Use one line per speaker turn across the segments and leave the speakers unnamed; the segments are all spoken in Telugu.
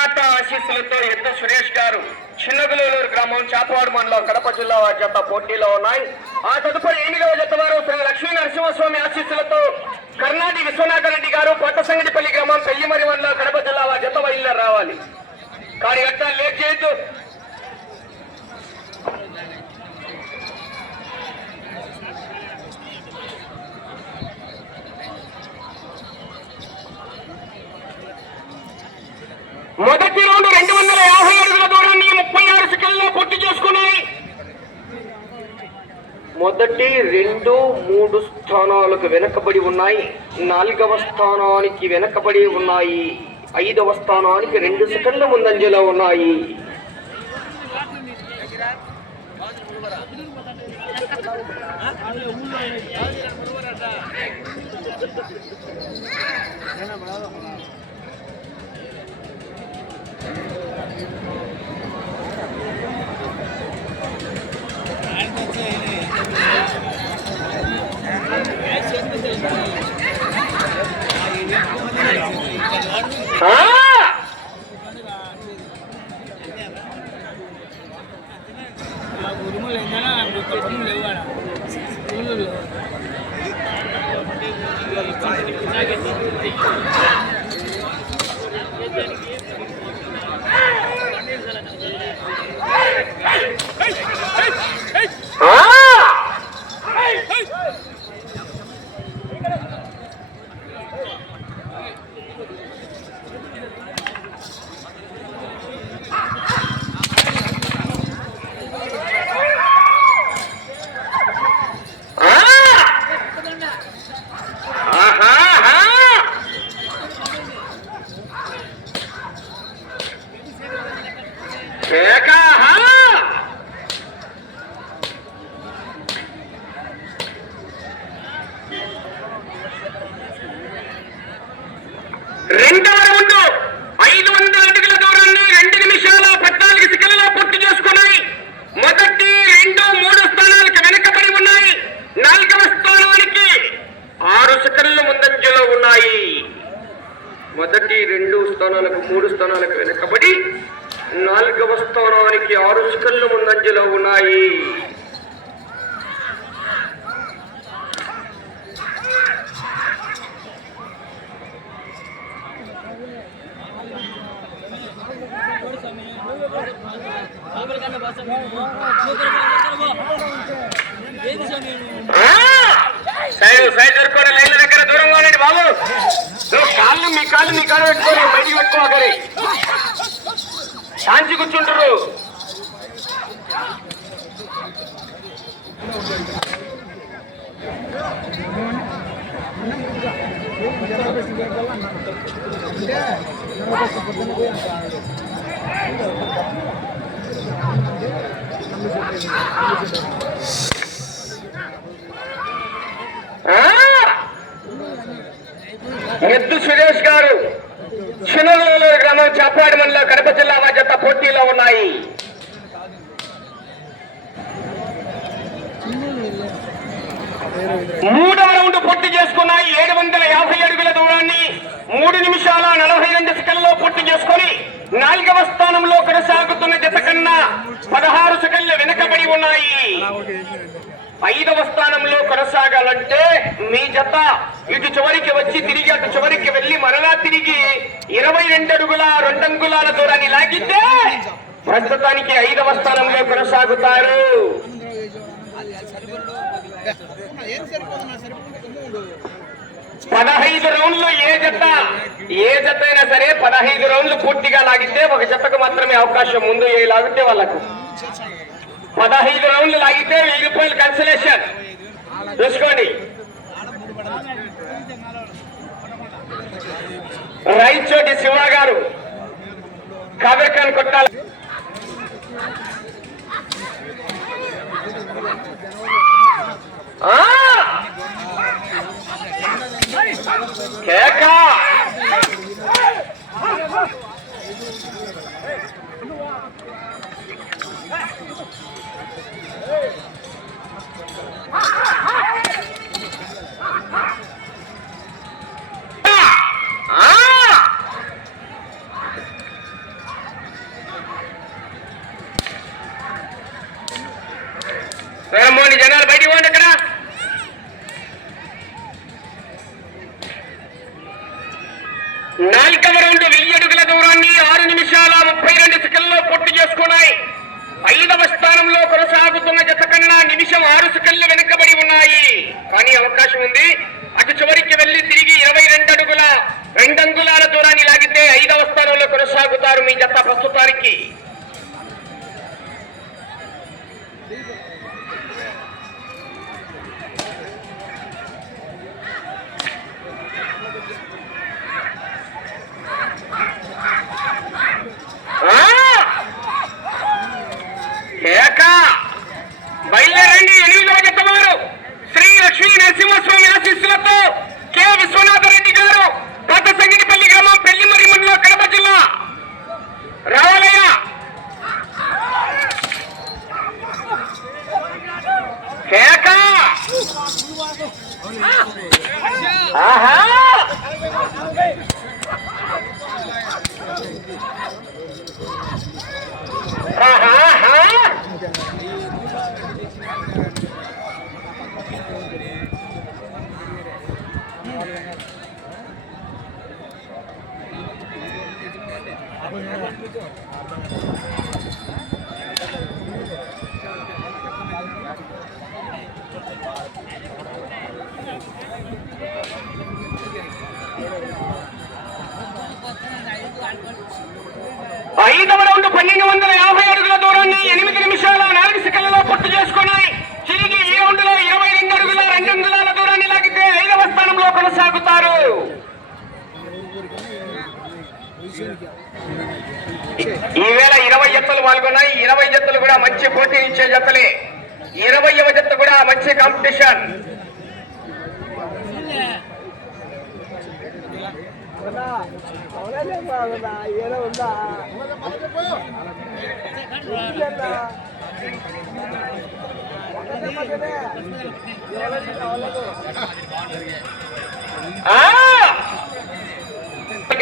జగన్నాథ ఆశీస్సులతో ఎద్ద సురేష్ గారు చిన్నగులూరు గ్రామం చాపవాడు మండలం కడప జిల్లా వారి జత పోటీలో ఉన్నాయి. ఆ తదుపరి ఎనిమిదవ జత వారు? శ్రీ లక్ష్మీ నరసింహస్వామి ఆశీస్సులతో కర్ణాటి విశ్వనాథ రెడ్డి గారు కొత్త సంగటిపల్లి గ్రామం పెళ్ళిమరి మండలం కడప జిల్లా వారి జత బయలుదేరి రావాలి. కానీ ఎట్లా లేట్ చేయొద్దు. మొదటి రౌండ్ రెండు వందల యాభై అడుగుల దూరాన్ని ముప్పై ఆరు సెకండ్లో పూర్తి చేసుకున్నాయి మొదటి రెండు మూడు స్థానాలకు వెనకబడి ఉన్నాయి నాలుగవ స్థానానికి వెనకబడి ఉన్నాయి ఐదవ స్థానానికి రెండు సెకండ్ల ముందంజలో ఉన్నాయి Thank you. నువ్వు కాళ్ళు మీ కాళ్ళు మీ కాళ్ళు పెట్టుకొని బయటికి పెట్టుకోగలి శాంతి కూర్చుంటారు. అంటే ఎద్దు సురేష్ గారు చిన్నలూరు గ్రామం చాపాడి మండలం కడప జిల్లా వారి జత పోటీలో ఉన్నాయి మూడవ రౌండ్ పూర్తి చేసుకున్నాయి ఏడు వందల యాభై అడుగుల దూరాన్ని మూడు నిమిషాల నలభై రెండు సెకండ్లో పూర్తి చేసుకొని నాలుగవ స్థానంలో కొనసాగుతున్న జత కన్నా పదహారు సెకండ్లు వెనుకబడి ఉన్నాయి. ఐదవ స్థానంలో కొనసాగాలంటే మీ జత ఇటు చివరికి వచ్చి తిరిగి అటు చివరికి వెళ్ళి మరలా తిరిగి ఇరవై రెండు అడుగుల రెండంగుళాల దూరాన్ని లాగితే ప్రస్తుతానికి ఐదవ స్థానంలో కొనసాగుతారు. పదహైదు రౌండ్లు ఏ జత ఏ జత అయినా సరే పదహైదు రౌండ్లు పూర్తిగా లాగితే ఒక జతకు మాత్రమే అవకాశం ముందు ఏ లాగితే వాళ్ళకు. పదహైదు రౌండ్లు లాగితే వెయ్యి రూపాయలు కన్సలేషన్ చూసుకోండి. రైచోటి శివ గారు కాదర్ఖాన్ కొట్టాలి. ఆ! கேக்கா. ఆరు సెకండ్లు వెనుకబడి ఉన్నాయి. కానీ అవకాశం ఉంది. అటు చివరికి వెళ్ళి తిరిగి ఇరవై రెండు అడుగుల రెండంగుళాల దూరాన్ని లాగితే ఐదవ స్థానంలో కొనసాగుతారు మీ జత ప్రస్తుతానికి ఆ! కేక బయలుదేరండి ఎనిమిదవ జత వారు శ్రీ లక్ష్మీ నరసింహస్వామి ఆశీస్సులతో కె విశ్వనాథ రెడ్డి గారు పాత సంగిటిపల్లి గ్రామం పెళ్ళిమరి మండలం కడప జిల్లా రావాలయ్య కేక ఆహా ఆహా ఐదవ రౌండ్ పన్నెండు వందల యాభై అడుగుల దూరాన్ని ఎనిమిది నిమిషాల నాలుగు సెకండ్లలో పూర్తి చేసుకుని తిరిగి ఈ రౌండ్లో ఇరవై రెండు అడుగుల రెండు వందల దూరాన్ని లాగితే ఐదవ స్థానంలో కొనసాగుతారు. ఈవేళ ఇరవై జతలు పాల్గొన్నాయి. ఇరవై జతలు కూడా మంచి పోటీ ఇచ్చే జతలే. ఇరవైవ జత కూడా మంచి కాంపిటీషన్.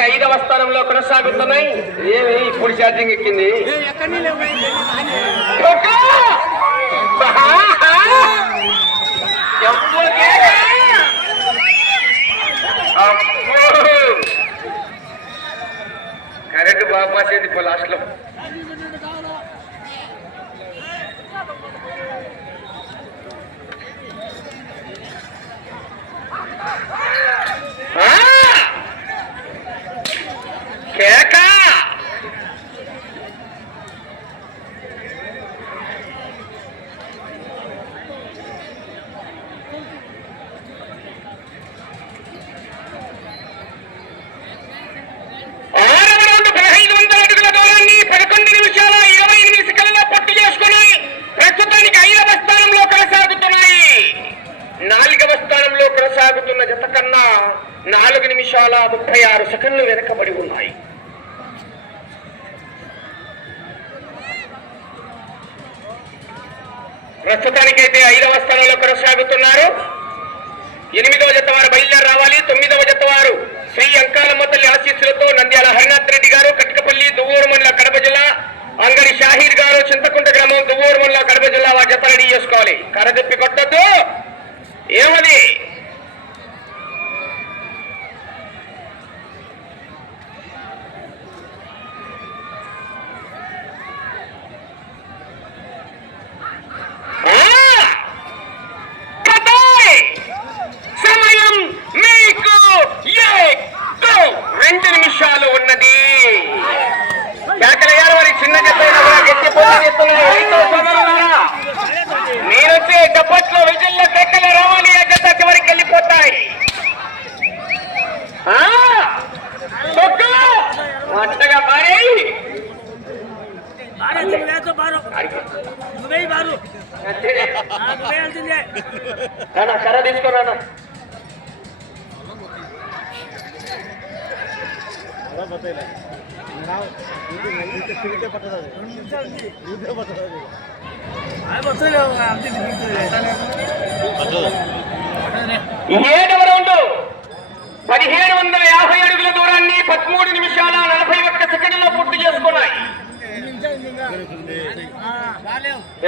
ఐదవ స్థానంలో కొనసాగుతున్నాయి. ఏమి ఇప్పుడు ఛార్జింగ్ ఎక్కింది? ఎవరికే পাশে পলাশলো కన్నా నాలుగు నిమిషాల ముప్పై ఆరు సెకండ్లు వెనకబడి ఉన్నాయి. ప్రస్తుతానికైతే ఐదవ స్థానంలో కొనసాగుతున్నారు. ఎనిమిదవ జత వారు బయలుదేరి రావాలి. తొమ్మిదవ జత వారు శ్రీ అంకాలమ్మ తల్లి ఆశీస్సులతో నంద్యాల హరినాథ్ రెడ్డి గారు కట్కపల్లి దువ్వూరు మండల కడప జిల్లా అంగడి షాహీర్ గారు చింతకుంట గ్రామం దువ్వూరు మండల కడప జిల్లా వారి జత రెడీ చేసుకోవాలి. కరగప్పి కొట్టద్దు. ఏమది?
అంతే
ఏడవ రౌండ్ పదిహేడు వందల యాభై అడుగుల దూరాన్ని పదమూడు నిమిషాల నలభై ఒక్క సెకండ్లో పూర్తి చేసుకున్నాయి.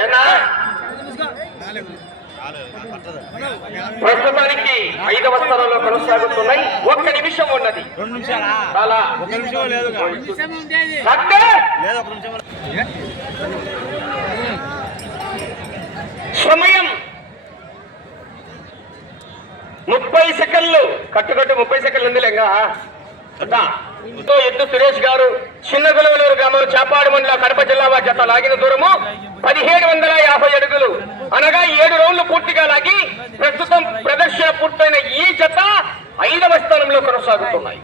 ఏనా? ప్రస్తుతానికి ఐదవ స్థానంలో కొనసాగుతున్నాయి. ఒక్క నిమిషం ఉన్నది.
రెండు నిమిషాలా?
చాలా
ఒక నిమిషం లేదు
నిమిషం ఉండేది
కట్టే!
లేదు ఒక నిమిషం
సమయం ముప్పై సెకండ్లు. కట్టుకట్టు ముప్పై సెకండ్లు ఉంది లేగా. ఎత్తు సురేష్ గారు చిన్నగులవలూరు గ్రామం చేపాడు మండల కడప జిల్లా జత లాగిన దూరము పదిహేడు వందల యాభై అడుగులు. అనగా ఏడు రౌండ్లు పూర్తిగా లాగి ప్రస్తుతం ప్రదర్శన పూర్తయిన ఈ జత ఐదవ స్థానంలో కొనసాగుతున్నాయి.